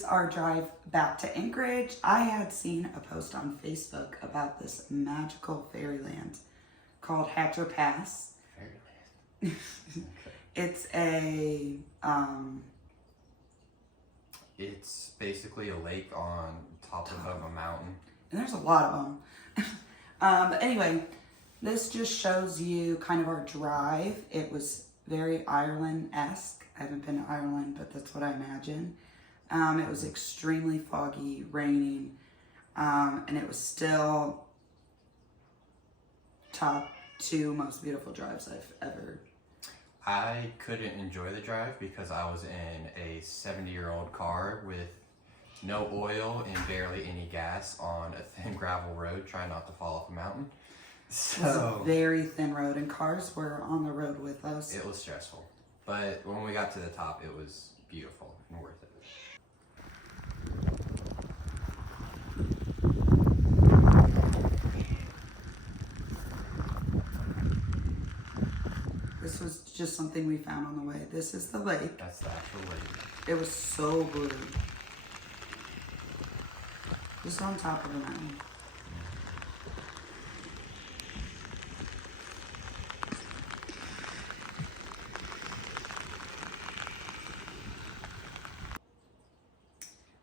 is our drive back to Anchorage. I had seen a post on Facebook about this magical fairyland called Hatcher Pass. Fairyland. It's a It's basically a lake on top of a mountain. and there's a lot of them. Anyway, this just shows you kind of our drive. It was very Ireland-esque. I haven't been to Ireland, but that's what I imagine. It was extremely foggy, raining, and it was still top 2 most beautiful drives I've ever. I couldn't enjoy the drive because I was in a 70-year-old car with no oil and barely any gas on a thin gravel road trying not to fall off a mountain. It was a very thin road, and cars were on the road with us. It was stressful. But when we got to the top, it was beautiful and worth it. This was just something we found on the way. This is the lake. That's the actual lake. It was so blue. Just on top of the mountain.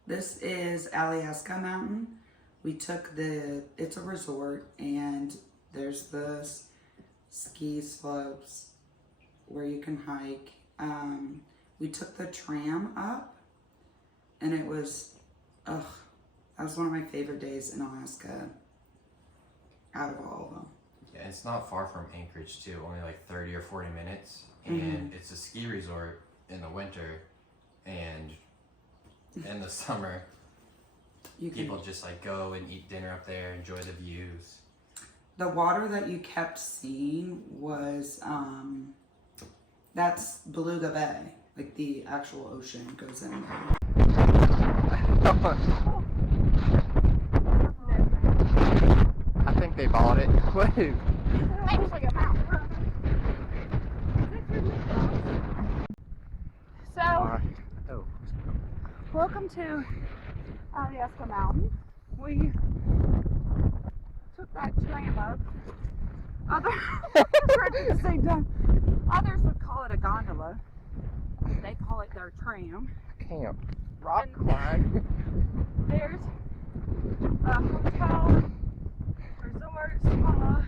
This is Alyeska Mountain. We took it's a resort, and there's the ski slopes where you can hike. We took the tram up, and it was, that was one of my favorite days in Alaska out of all of them. Yeah, it's not far from Anchorage too, only like 30 or 40 minutes. And it's a ski resort in the winter, and in the summer, people just like go and eat dinner up there, enjoy the views. The water that you kept seeing was, that's Beluga Bay. Like the actual ocean goes in there. I think they bought it. Wait. So, welcome to Alyeska Mountain. We took that tram up. At the same time, others would call it a gondola. They call it their tram. Camp. Rock climb. There's a hotel, resort, spa.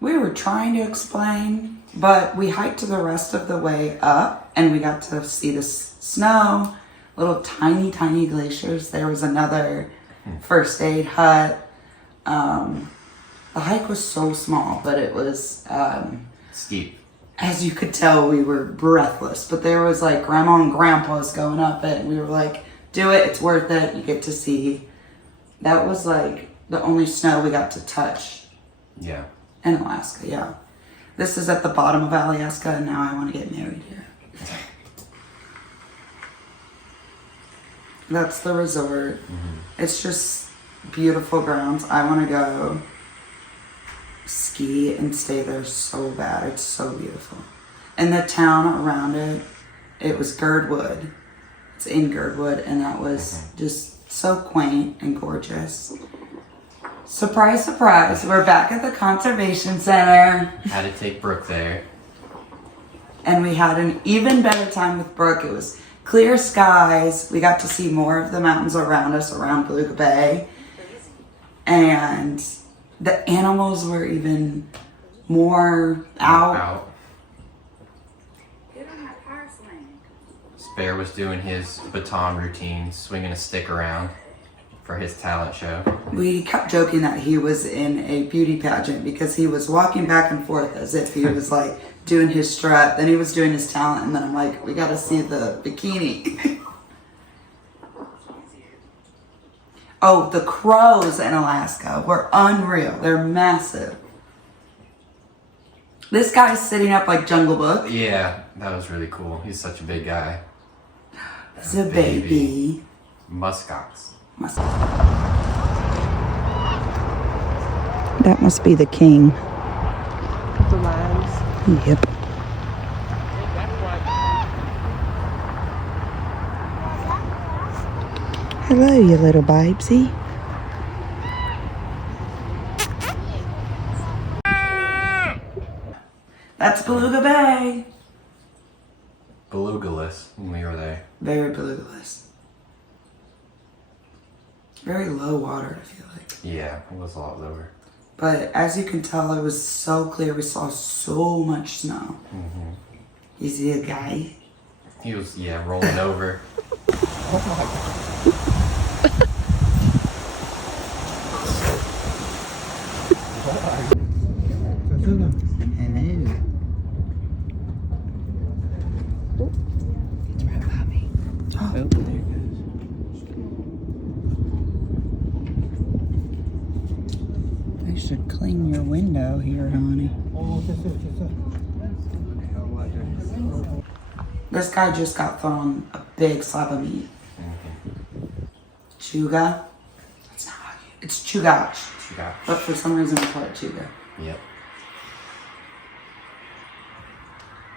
We were trying to explain, but we hiked the rest of the way up, and we got to see the snow, little tiny, tiny glaciers. There was another first aid hut. The hike was so small, but it was Steep. as you could tell, we were breathless. But there was like grandma and grandpa's going up it, and we were like, do it, it's worth it. You get to see. That was like the only snow we got to touch. Yeah. In Alaska, yeah. This is at the bottom of Alyeska, and now I want to get married here. That's the resort. It's just beautiful grounds. I want to go ski and stay there so bad. It's so beautiful. And the town around it, it was Girdwood. It's in Girdwood, and that was just so quaint and gorgeous. Surprise, surprise, we're back at the Conservation Center. Had to take Brooke there. And we had an even better time with Brooke. It was clear skies. We got to see more of the mountains around us, around Beluga Bay. And the animals were even more out. They don't have power sling. Spare was doing his baton routine, swinging a stick around for his talent show. We kept joking that he was in a beauty pageant because he was walking back and forth as if he was like doing his strut. Then he was doing his talent, and then I'm like, we gotta see the bikini. Oh, the crows in Alaska were unreal. They're massive. This guy's sitting up like Jungle Book. Yeah, that was really cool. He's such a big guy. He's a baby. Muskox. That must be the king. The lions. Yep. Hello, you little babesy. That's Beluga Bay. Belugaless when we were there. Very belugaless. Very low water, I feel like. Yeah, it was a lot lower. But as you can tell, it was so clear. We saw so much snow. Mm-hmm. You see a guy? He was, rolling over. You should clean your window here, honey. This guy just got thrown a big slab of meat. Chuga? That's not how you... It's chugach. But for some reason we call it chuga. Yep.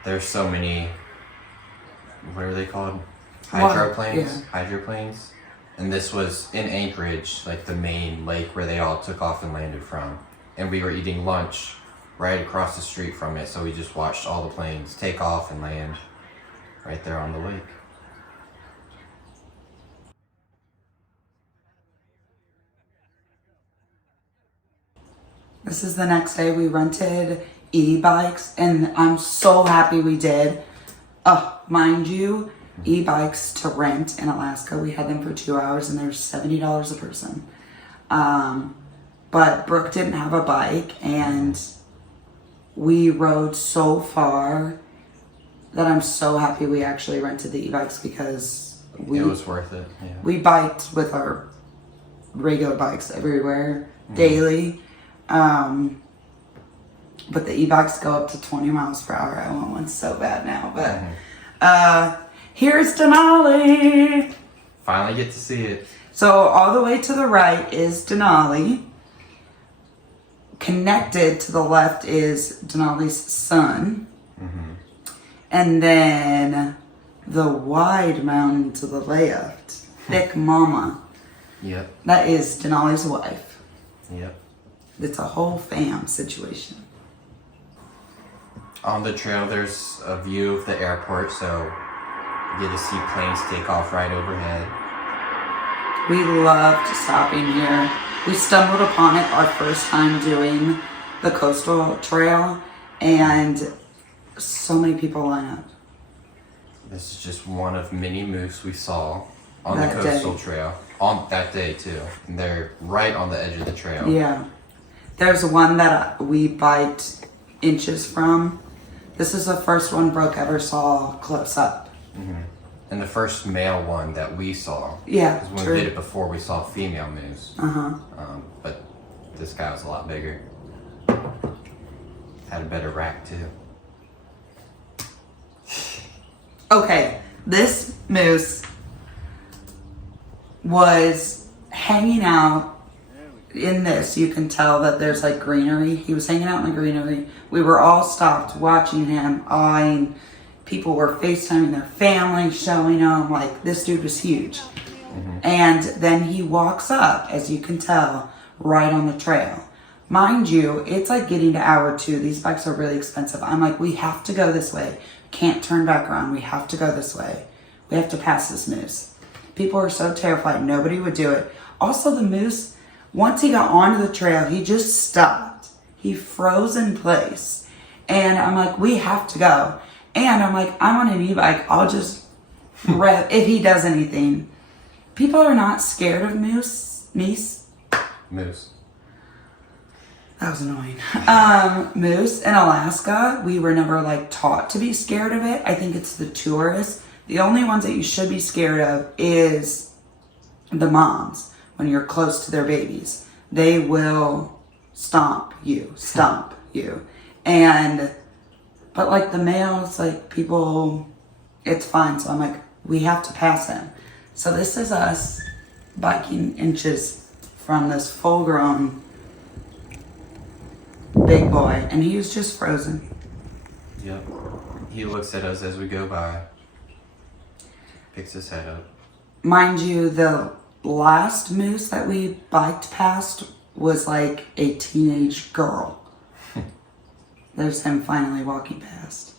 There's so many, what are they called? Hydroplanes? Yeah. Hydroplanes. And this was in Anchorage, like the main lake where they all took off and landed from. And we were eating lunch right across the street from it, so we just watched all the planes take off and land right there on the lake. This is the next day. We rented e-bikes, and I'm so happy we did. Mind you, e-bikes to rent in Alaska, we had them for 2 hours, and they're $70 a person. But Brooke didn't have a bike, and we rode so far that I'm so happy we actually rented the e-bikes because it was worth it. Yeah. We biked with our regular bikes everywhere daily. But the e-bikes go up to 20 miles per hour. I want one so bad now. But here's Denali. Finally get to see it. So all the way to the right is Denali. Connected to the left is Denali's son. And then the wide mountain to the left, Thick Mama. Yep. That is Denali's wife. Yep. It's a whole fam situation. On the trail, there's a view of the airport, so you get to see planes take off right overhead. We loved stopping here. We stumbled upon it our first time doing the coastal trail, and so many people line up. This is just one of many moose we saw on That the coastal day. trail. On that day, too. And they're right on the edge of the trail. Yeah. There's one that we biked inches from. This is the first one Brooke ever saw close up. And the first male one that we saw. Yeah, Because when true. we did it before, we saw female moose. But this guy was a lot bigger. Had a better rack, too. Okay, this moose was hanging out in this. You can tell that there's like greenery. He was hanging out in the greenery. We were all stopped watching him, eyeing. People were FaceTiming their family, showing them. Like, this dude was huge. And then he walks up, as you can tell, right on the trail. Mind you, it's like getting to hour 2. These bikes are really expensive. I'm like, we have to go this way. Can't turn back around. We have to go this way. We have to pass this moose. People were so terrified. Nobody would do it. Also, the moose, once he got onto the trail, he just stopped. He froze in place. And I'm like, we have to go. And I'm like, I'm on an e-bike. I'll just rev if he does anything. People are not scared of moose. Moose. That was annoying. Moose in Alaska, we were never like taught to be scared of it. I think it's the tourists. The only ones that you should be scared of is the moms when you're close to their babies. They will stomp you. But like the males, like people, it's fine. So I'm like, we have to pass him. So this is us biking inches from this full-grown big boy, and he was just frozen. Yep. He looks at us as we go by. Picks his head up. Mind you, the last moose that we biked past was like a teenage girl. There's him finally walking past.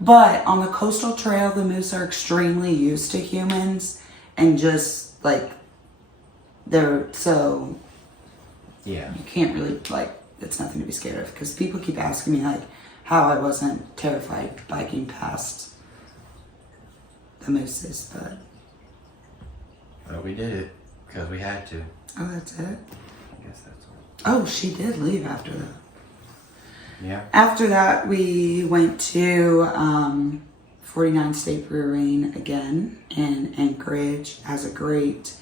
But on the coastal trail, the moose are extremely used to humans and just like they're so Yeah. you can't really like it's nothing to be scared of because people keep asking me like how I wasn't terrified biking past the mooses, but we did it because we had to. oh, that's it. I guess that's Oh, she did leave after that. all. Yeah. After that, we went to 49 State Brewing again in Anchorage. Has a great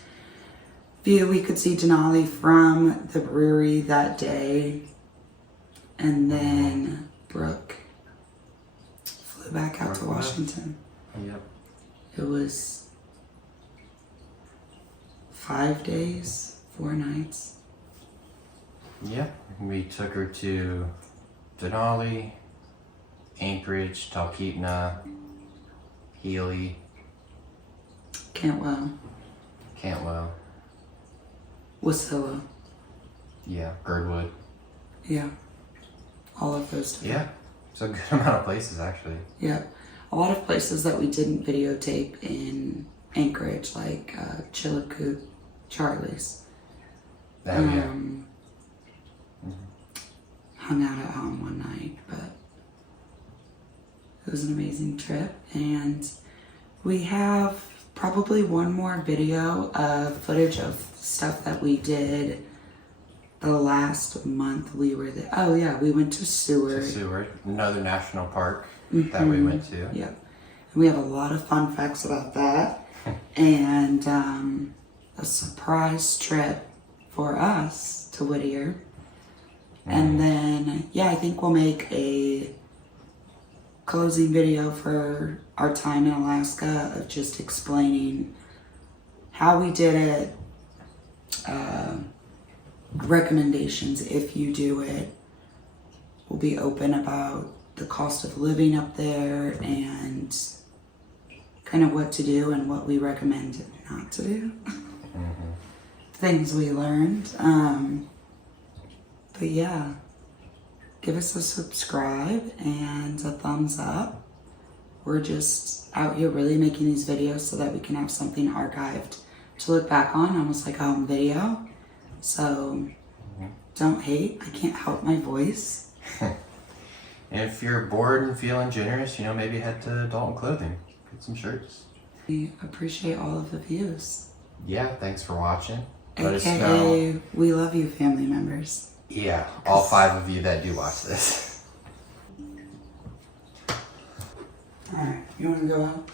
view. We could see Denali from the brewery that day. And then Brooke flew back out to Washington. Yep. It was 5 days, 4 nights. Yeah. We took her to Denali, Anchorage, Talkeetna, Healy, Cantwell, Cantwell, Wasilla. yeah, Girdwood. Yeah. All of those. Too. Yeah. It's a good amount of places actually. Yeah. A lot of places that we didn't videotape in Anchorage, like Chillicoot, Charlie's. Yeah. Hung out at home one night, but it was an amazing trip. And we have probably one more video of footage of stuff that we did the last month we were there. Oh yeah, we went to Seward. Another national park that we went to. Yep. And we have a lot of fun facts about that. And a surprise trip for us to Whittier. And then, yeah, I think we'll make a closing video for our time in Alaska of just explaining how we did it, recommendations if you do it. We'll be open about the cost of living up there and kind of what to do and what we recommend not to do. Things we learned. But yeah, give us a subscribe and a thumbs up. We're just out here really making these videos so that we can have something archived to look back on, almost like a home video. So don't hate, I can't help my voice. And if you're bored and feeling generous, maybe head to Dalton Clothing. Get some shirts. We appreciate all of the views. Yeah, thanks for watching. Let us AKA, know. we love you, family members. Yeah, all 5 of you that do watch this. Alright, you want to go out?